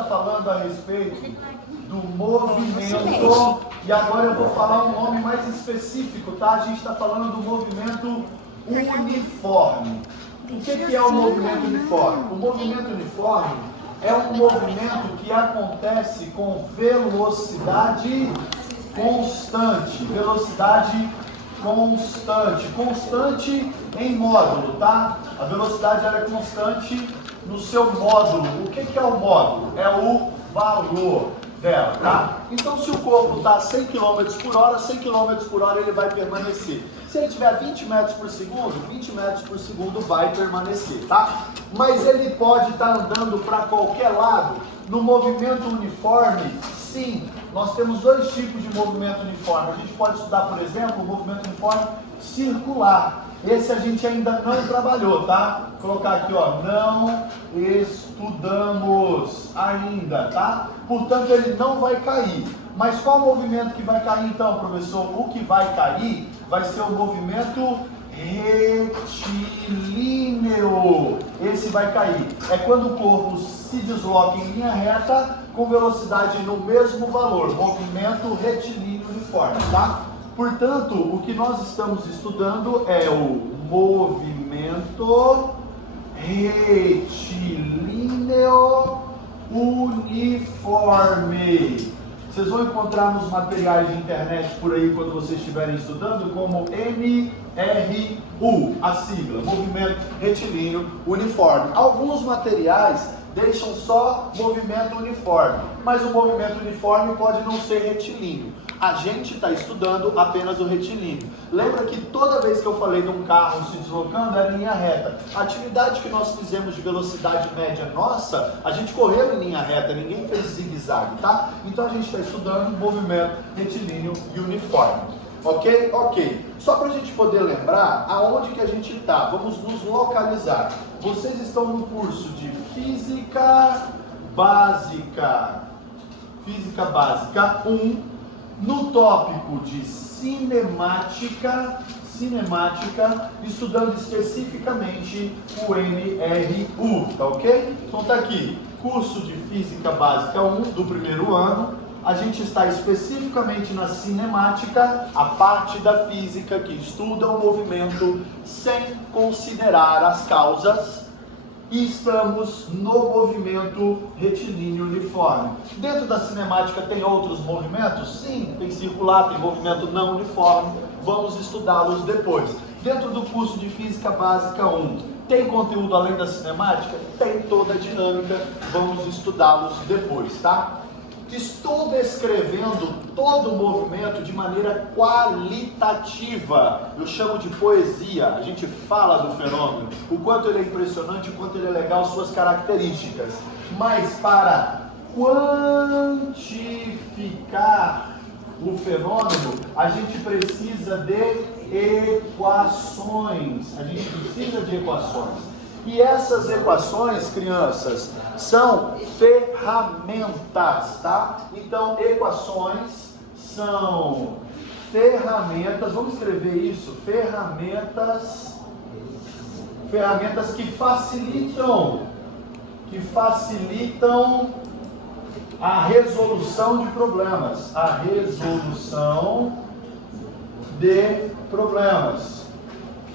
está falando a respeito do movimento, e agora eu vou falar um nome mais específico, tá? A gente está falando do movimento uniforme. O que é o movimento uniforme? O movimento uniforme é um movimento que acontece com velocidade constante. Velocidade constante. Constante em módulo, tá? A velocidade ela é constante no seu módulo. O que é o módulo? É o valor dela, tá? Então, se o corpo está a 100 km por hora, 100 km por hora ele vai permanecer. Se ele tiver 20 metros por segundo, 20 metros por segundo vai permanecer, tá? Mas ele pode estar andando para qualquer lado. No movimento uniforme, sim, nós temos dois tipos de movimento uniforme. A gente pode estudar, por exemplo, o movimento uniforme circular. Esse a gente ainda não trabalhou, tá? Vou colocar aqui, ó, não estudamos ainda, tá? Portanto, ele não vai cair. Mas qual movimento que vai cair então, professor? O que vai cair vai ser o movimento retilíneo. Esse vai cair. É quando o corpo se desloca em linha reta com velocidade no mesmo valor. Movimento retilíneo uniforme, tá? Portanto, o que nós estamos estudando é o movimento retilíneo uniforme. Vocês vão encontrar nos materiais de internet por aí, quando vocês estiverem estudando, como MRU, a sigla, movimento retilíneo uniforme. Alguns materiais deixam só movimento uniforme, mas o movimento uniforme pode não ser retilíneo. A gente está estudando apenas o retilíneo. Lembra que toda vez que eu falei de um carro se deslocando era em linha reta. A atividade que nós fizemos de velocidade média nossa, a gente correu em linha reta, ninguém fez zigue-zague, tá? Então a gente está estudando movimento retilíneo e uniforme. Ok? Ok. Só para a gente poder lembrar aonde que a gente está, vamos nos localizar. Vocês estão no curso de Física Básica. Física Básica 1. No tópico de cinemática, estudando especificamente o MRU, tá ok? Então tá aqui, curso de Física Básica 1 do primeiro ano. A gente está especificamente na cinemática, a parte da física que estuda o movimento sem considerar as causas. E estamos no movimento retilíneo uniforme. Dentro da cinemática tem outros movimentos? Sim, tem circular, tem movimento não uniforme. Vamos estudá-los depois. Dentro do curso de Física Básica 1, tem conteúdo além da cinemática? Tem toda a dinâmica. Vamos estudá-los depois, tá? Estou descrevendo todo o movimento de maneira qualitativa. Eu chamo de poesia. A gente fala do fenômeno, o quanto ele é impressionante, o quanto ele é legal, suas características. Mas para quantificar o fenômeno, a gente precisa de equações. A gente precisa de equações. E essas equações, crianças, são ferramentas, tá? Então, equações são ferramentas, vamos escrever isso, ferramentas que facilitam a resolução de problemas,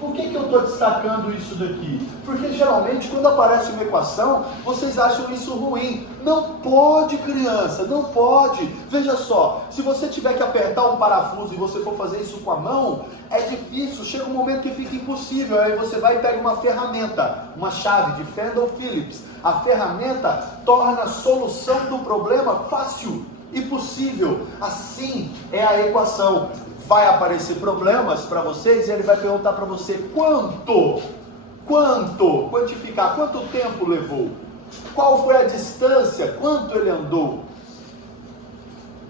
Por que eu estou destacando isso daqui? Porque geralmente quando aparece uma equação, vocês acham isso ruim. Não pode, criança, não pode. Veja só, se você tiver que apertar um parafuso e você for fazer isso com a mão, é difícil, chega um momento que fica impossível. Aí você vai e pega uma ferramenta, uma chave de Fendel Phillips. A ferramenta torna a solução do problema fácil e possível. Assim é a equação. Vai aparecer problemas para vocês e ele vai perguntar para você quantificar, quanto tempo levou, qual foi a distância, quanto ele andou,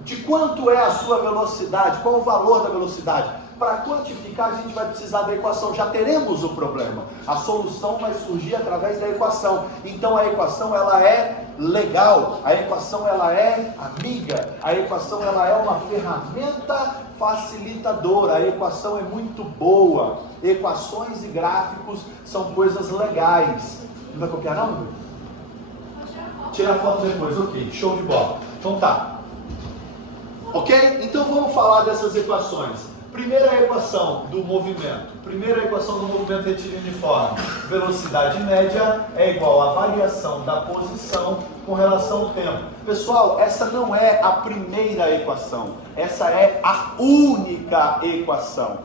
de quanto é a sua velocidade, qual o valor da velocidade. Para quantificar a gente vai precisar da equação, já teremos o problema, a solução vai surgir através da equação. Então a equação ela é legal, a equação ela é amiga, a equação ela é uma ferramenta facilitadora, a equação é muito boa. Equações e gráficos são coisas legais. Não vai copiar não? Tirar foto depois, ok, show de bola. Então tá. Ok? Então vamos falar dessas equações. Primeira equação do movimento. Primeira equação do movimento retilíneo uniforme. Velocidade média é igual à variação da posição com relação ao tempo. Pessoal, essa não é a primeira equação. Essa é a única equação.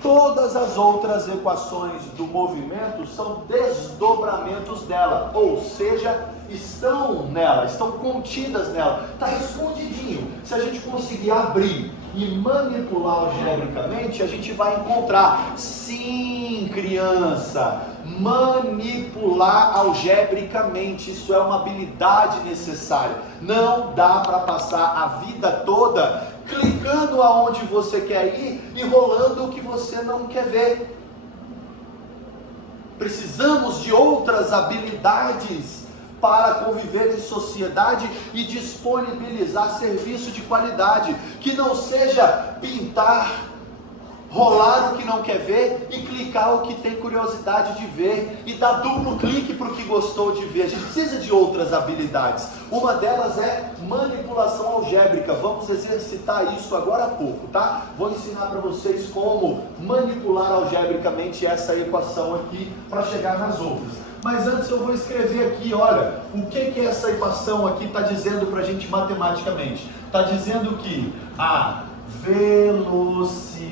Todas as outras equações do movimento são desdobramentos dela, ou seja, estão nela, estão contidas nela, está escondidinho. Se a gente conseguir abrir e manipular algebricamente, a gente vai encontrar. Sim, criança, manipular algebricamente, isso é uma habilidade necessária. Não dá para passar a vida toda clicando aonde você quer ir e rolando o que você não quer ver. Precisamos de outras habilidades para conviver em sociedade e disponibilizar serviço de qualidade, que não seja pintar, rolar o que não quer ver e clicar o que tem curiosidade de ver e dar duplo clique para o que gostou de ver. A gente precisa de outras habilidades. Uma delas é manipulação algébrica. Vamos exercitar isso agora há pouco, tá? Vou ensinar para vocês como manipular algebricamente essa equação aqui para chegar nas outras. Mas antes eu vou escrever aqui, olha, o que essa equação aqui está dizendo para a gente matematicamente? Está dizendo que a velocidade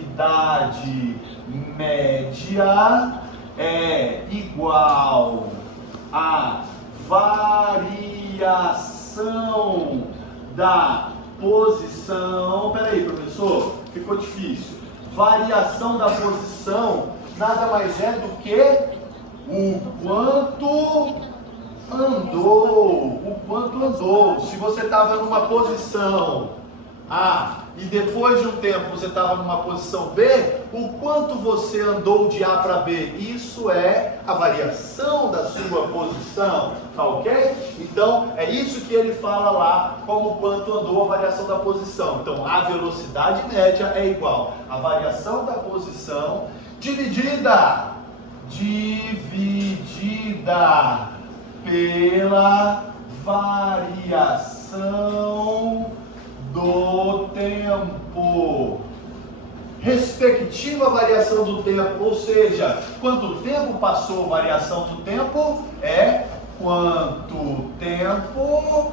média é igual a variação da posição. Peraí, professor, ficou difícil. Variação da posição nada mais é do que o quanto andou. Se você estava numa posição A e depois de um tempo você estava numa posição B, o quanto você andou de A para B? Isso é a variação da sua posição, tá ok? Então é isso que ele fala lá, como quanto andou a variação da posição. Então a velocidade média é igual à variação da posição dividida pela variação do tempo, respectiva variação do tempo, ou seja, quanto tempo passou, variação do tempo é quanto tempo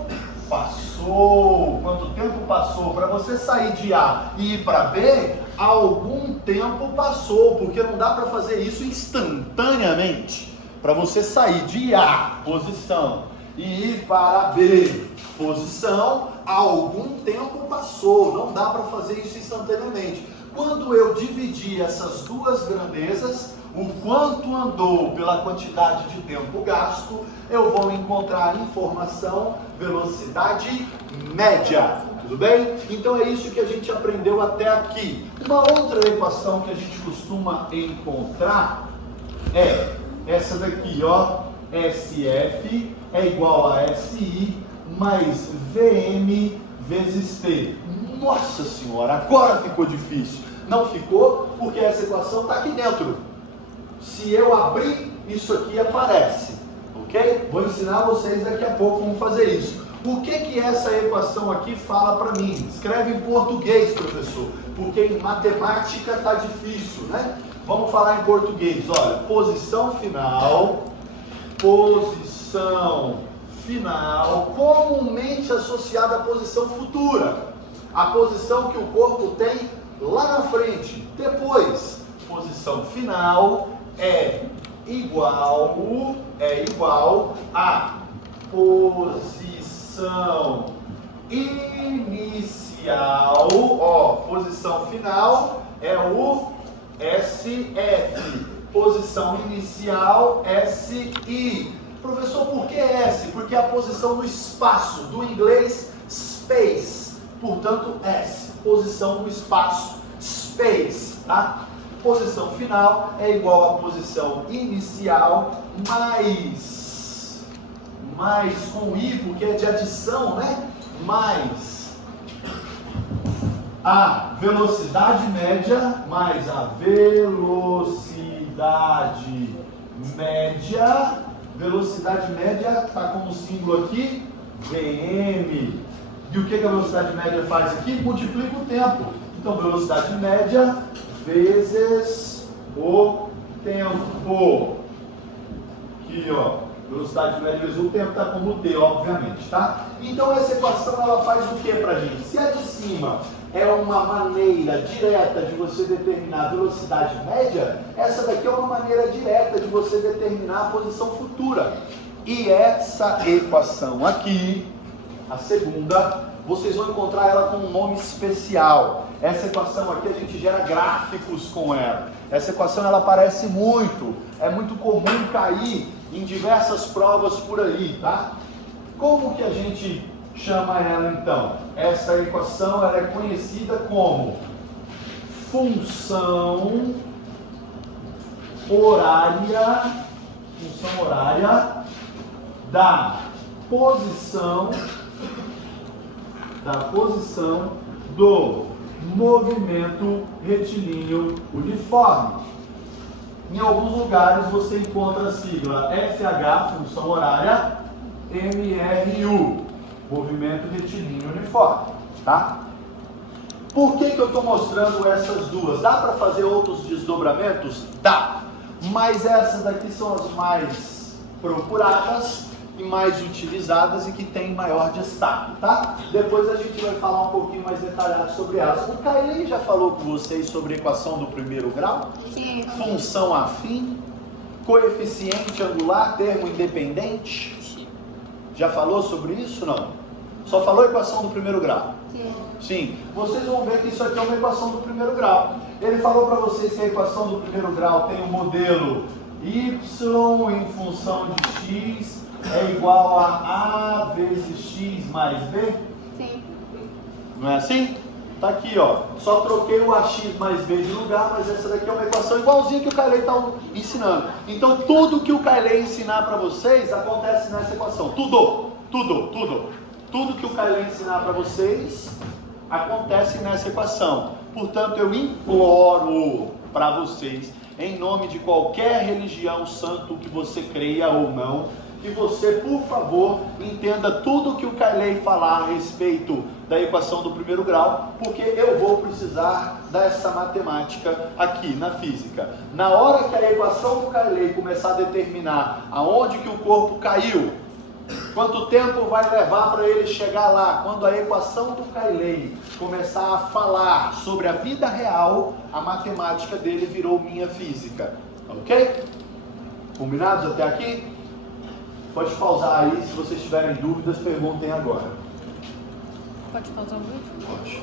passou. Quanto tempo passou? Para você sair de A e ir para B, algum tempo passou, porque não dá para fazer isso instantaneamente. Para você sair de A, posição, e ir para B, posição, algum tempo passou, não dá para fazer isso instantaneamente. Quando eu dividir essas duas grandezas, o quanto andou pela quantidade de tempo gasto, eu vou encontrar a informação velocidade média, tudo bem? Então é isso que a gente aprendeu até aqui. Uma outra equação que a gente costuma encontrar é essa daqui, ó, SF é igual a SI mais VM vezes T. Nossa senhora, agora ficou difícil. Não ficou porque essa equação está aqui dentro. Se eu abrir, isso aqui aparece, ok? Vou ensinar vocês daqui a pouco como fazer isso. O que essa equação aqui fala para mim? Escreve em português, professor, porque em matemática está difícil, né? Vamos falar em português. Olha, posição final, comumente associada à posição futura, a posição que o corpo tem lá na frente. Depois, posição final é igual a posição inicial. Ó, posição final é o SF, posição inicial SI. Professor, por que S? Porque é a posição no espaço, do inglês space, portanto S, posição no espaço, space, tá? Posição final é igual à posição inicial mais com I, porque é de adição, né? Mais a velocidade média, mais a velocidade média está como símbolo aqui, Vm. E o que a velocidade média faz aqui? Multiplica o tempo. Então, velocidade média vezes o tempo. Aqui, ó. Velocidade média vezes o tempo está como T, obviamente, tá? Então, essa equação, ela faz o que pra gente? Se a de cima é uma maneira direta de você determinar a velocidade média, essa daqui é uma maneira direta de você determinar a posição futura. E essa equação aqui, a segunda, vocês vão encontrar ela com um nome especial. Essa equação aqui a gente gera gráficos com ela. Essa equação ela aparece muito, é muito comum cair em diversas provas por aí, tá? Como que a gente chama ela então? Essa equação ela é conhecida como função horária da posição do movimento retilíneo uniforme. Em alguns lugares você encontra a sigla FH, função horária, MRU, movimento retilíneo uniforme, tá? Por que eu estou mostrando essas duas? Dá para fazer outros desdobramentos? Dá, mas essas daqui são as mais procuradas e mais utilizadas e que tem maior destaque, tá? Depois a gente vai falar um pouquinho mais detalhado sobre elas. O Kailey já falou com vocês sobre a equação do primeiro grau? Sim. Função afim, coeficiente angular, termo independente? Sim. Já falou sobre isso, não? Só falou a equação do primeiro grau? Sim. Sim. Vocês vão ver que isso aqui é uma equação do primeiro grau. Ele falou para vocês que a equação do primeiro grau tem o modelo y em função de x é igual a vezes x mais b? Sim. Não é assim? Tá aqui, ó. Só troquei o ax mais b de lugar, mas essa daqui é uma equação igualzinha que o Kailey está ensinando. Então, tudo que o Kailey ensinar para vocês acontece nessa equação. Tudo que o Kailey ensinar para vocês acontece nessa equação. Portanto, eu imploro para vocês, em nome de qualquer religião, santo que você creia ou não, que você, por favor, entenda tudo que o Kailey falar a respeito da equação do primeiro grau, porque eu vou precisar dessa matemática aqui na física. Na hora que a equação do Kailey começar a determinar aonde que o corpo caiu, quanto tempo vai levar para ele chegar lá, quando a equação do Kailey começar a falar sobre a vida real, a matemática dele virou minha física. Ok? Combinados até aqui? Pode pausar aí, se vocês tiverem dúvidas, perguntem agora. Pode pausar o vídeo? Pode.